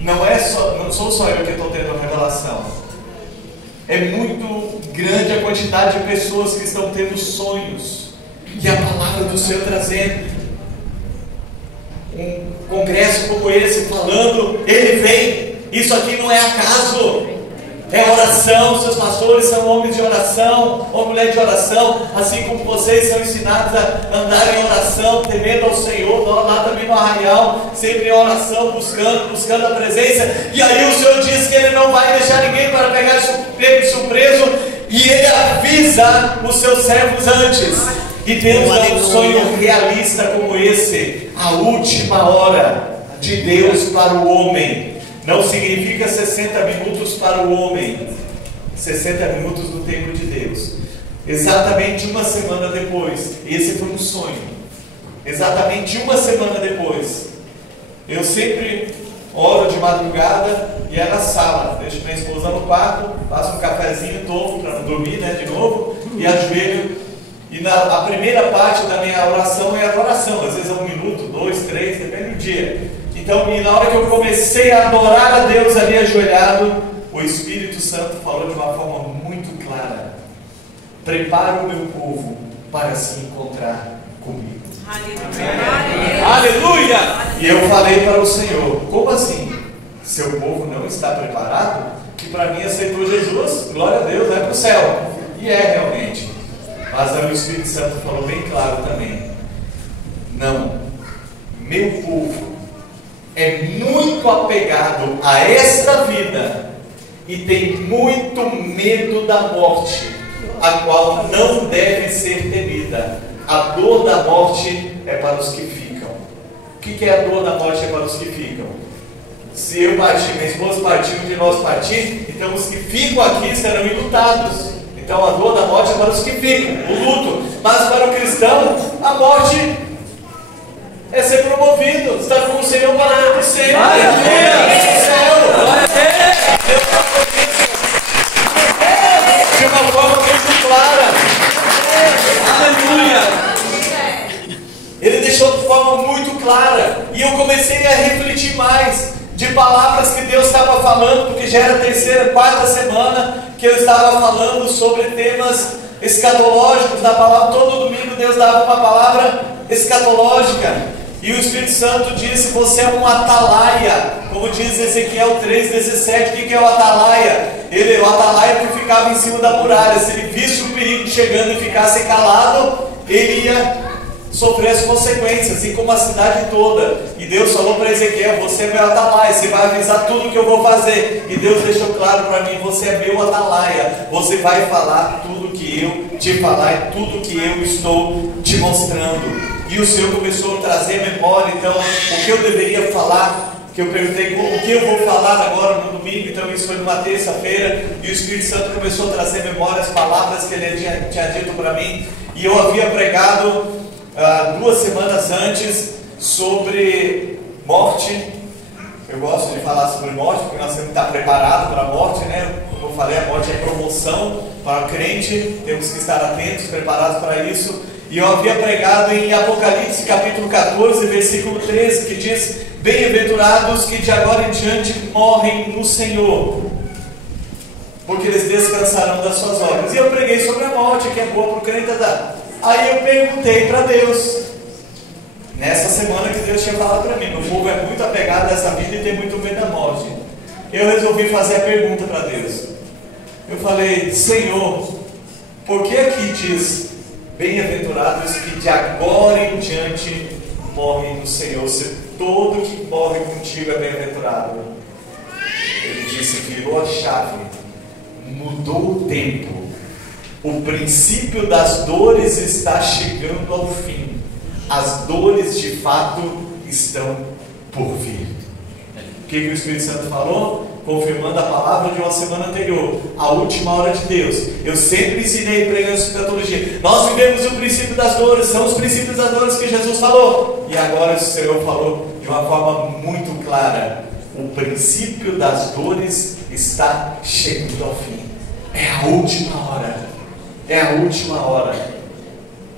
Não sou só eu que estou tendo a revelação. É muito grande a quantidade de pessoas que estão tendo sonhos e a palavra do Senhor trazendo. Um congresso como esse falando, Ele vem. Isso aqui não é acaso, é oração. Seus pastores são homens de oração ou mulheres de oração, assim como vocês são ensinados a andar em oração, temendo ao Senhor. Nós lá também no Arraial, sempre em oração, buscando a presença. E aí o Senhor diz que Ele não vai deixar ninguém para pegar de surpreso, e Ele avisa os seus servos antes. E Deus dá um sonho realista como esse, a última hora de Deus para o homem. Não significa 60 minutos para o homem, 60 minutos no tempo de Deus. Exatamente uma semana depois, esse foi um sonho. Exatamente uma semana depois, eu sempre oro de madrugada e é na sala. Deixo minha esposa no quarto, faço um cafezinho, tomo para não dormir, de novo, e ajoelho. E a primeira parte da minha oração é adoração. Às vezes é 1 minuto, 2, 3, depende do dia. Então, e na hora que eu comecei a adorar a Deus ali ajoelhado, o Espírito Santo falou de uma forma muito clara: prepara o meu povo para se encontrar comigo. Aleluia! Aleluia! E eu falei para o Senhor: como assim? Seu povo não está preparado? Que para mim aceitou Jesus, glória a Deus, vai para o céu. E é realmente. Mas aí o Espírito Santo falou bem claro também: não, meu povo é muito apegado a esta vida e tem muito medo da morte, a qual não deve ser temida. A dor da morte é para os que ficam. O que é a dor da morte? É para os que ficam. Se eu partir, minha esposa partir, um de nós partir, então os que ficam aqui serão enlutados. Então a dor da morte é para os que ficam, o luto. Mas para o cristão, a morte é ser promovido, estar com o Senhor para o céu. Deus propõe isso de uma forma muito clara. Aleluia! Ele deixou de forma muito clara. E eu comecei a refletir mais de palavras que Deus estava falando, porque já era a terceira, quarta semana que eu estava falando sobre temas escatológicos da palavra. Todo domingo Deus dava uma palavra escatológica. E o Espírito Santo disse: você é um atalaia. Como diz Ezequiel 3,17. O que é o atalaia? O atalaia que ficava em cima da muralha. Se ele visse o perigo chegando e ficasse calado, ele ia sofrer as consequências, assim como a cidade toda. E Deus falou para Ezequiel: você é meu atalaia, você vai avisar tudo o que eu vou fazer. E Deus deixou claro para mim: você é meu atalaia, você vai falar tudo que eu te falar e tudo que eu estou te mostrando. E o Senhor começou a trazer a memória, então, o que eu deveria falar, que eu perguntei o que eu vou falar agora no domingo. Então isso foi numa terça-feira, e o Espírito Santo começou a trazer memória, as palavras que ele tinha dito para mim. E eu havia pregado 2 semanas antes sobre morte. Eu gosto de falar sobre morte, porque nós temos que estar preparados para a morte, Como eu falei, a morte é promoção para o crente, temos que estar atentos, preparados para isso. E eu havia pregado em Apocalipse capítulo 14, versículo 13, que diz: bem-aventurados que de agora em diante morrem no Senhor, porque eles descansarão das suas obras. E eu preguei sobre a morte, que é boa para o crente dar. Aí eu perguntei para Deus, nessa semana que Deus tinha falado para mim: o povo é muito apegado a essa vida e tem muito medo da morte. Eu resolvi fazer a pergunta para Deus. Eu falei: Senhor, por que aqui diz bem-aventurados que de agora em diante morrem no Senhor, se todo que morre contigo é bem-aventurado? Ele disse: virou a chave, mudou o tempo. O princípio das dores está chegando ao fim. As dores de fato estão por vir. O que o Espírito Santo falou? Confirmando a palavra de uma semana anterior, a última hora de Deus. Eu sempre ensinei pregando escatologia. Nós vivemos o princípio das dores, são os princípios das dores que Jesus falou. E agora o Senhor falou de uma forma muito clara: o princípio das dores está chegando ao fim. É a última hora. É a última hora.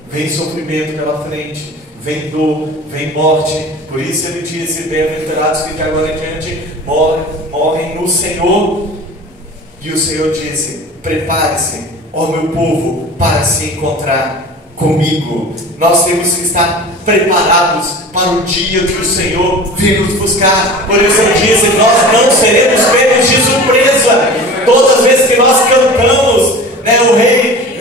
Vem sofrimento pela frente, vem dor, vem morte. Por isso ele disse: bem-aventurados que de agora em diante morrem no Senhor. E o Senhor disse: prepare-se, ó meu povo, para se encontrar comigo. Nós temos que estar preparados para o dia que o Senhor vir nos buscar. Por isso ele disse: nós não seremos pegos de surpresa. Todas as vezes que nós cantamos, né, o Rei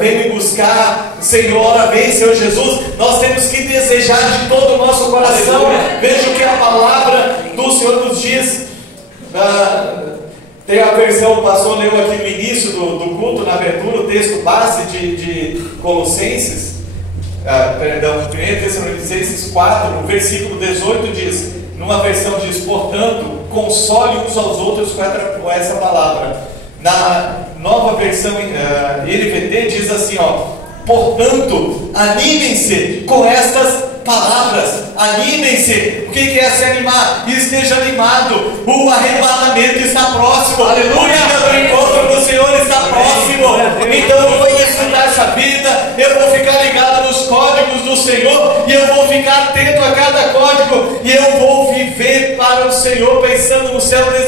vem me buscar, Senhor, vem, Senhor Jesus, nós temos que desejar de todo o nosso coração. Veja o que a palavra do Senhor nos diz. Tem a versão, o pastor leu aqui no início do culto, na abertura, o texto base de Colossenses, 1 Tessalonicenses 4, o versículo 18 diz, numa versão diz: portanto, console uns aos outros com essa palavra. Na nova versão NVT diz assim, portanto, animem-se com estas palavras. Animem-se. O que é se animar? Esteja animado. O arrebatamento está próximo. Aleluia. O dia do encontro do Senhor está próximo. Então eu vou desfrutar essa vida. Eu vou ficar ligado nos códigos do Senhor. E eu vou ficar atento a cada código. E eu vou viver para o Senhor, pensando no céu, desejando